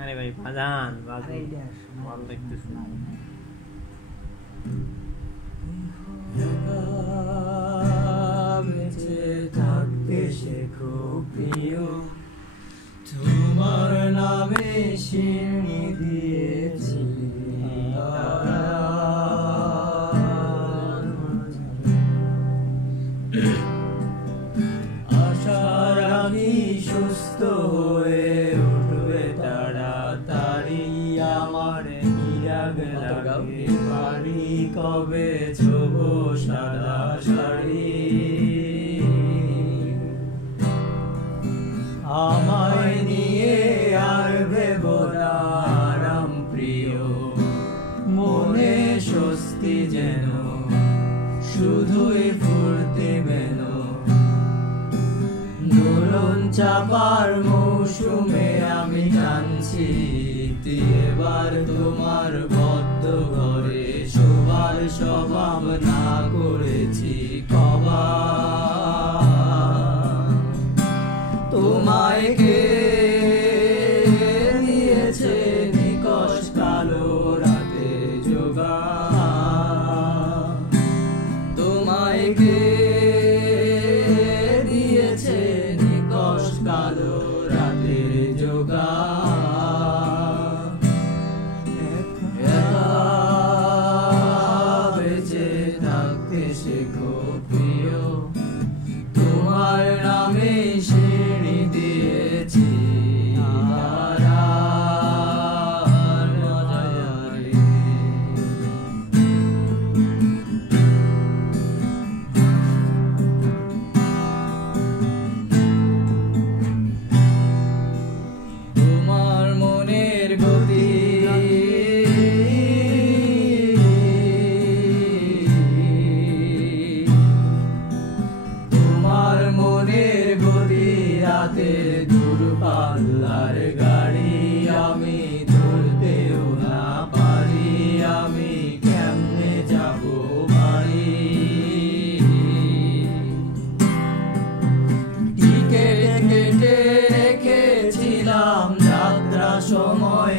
আরে ভাই বাজান বাজান ভালো লাগতেছে। বেঁচে থাকতে শেখো প্রিয়, তোমার নামে শিরনি দিয়েছি আশার আমি সুস্থ হয়ে উঠবে তাড়াতাড়ি, আমার বিরাগ লাগে বাড়ি কবে ছোবো সাদা শাড়ি, আমায় নিয়ে আর ভেবো না আরাম প্রিয়, মনে স্বস্তি যেন শুধুই ফুর্তি মেন, দোলন চাপার মৌসুমে আমি কাঁদছি, এবার তোমার বদ্ধ ঘরে শোবার স্বভাব না করেছি কবা, তোমায় কে দিয়েছে নিকষ কালো রাতে যোগা, তোমায় কে দিয়েছে নিকষ কালো রাতে যোগা, বেঁচে থাকতে শেখো প্রিয়, তোমার নামে শিরনি দিয়েছি তোমার মনের গতি, তোমার মনের গতি রাতের দূরপাল্লার গাড়ি, আমি ধরতেও না পারি, আমি কেমনে যাব বাড়ি, টিকেট কেটে রেখেছিলাম যাত্রা সময়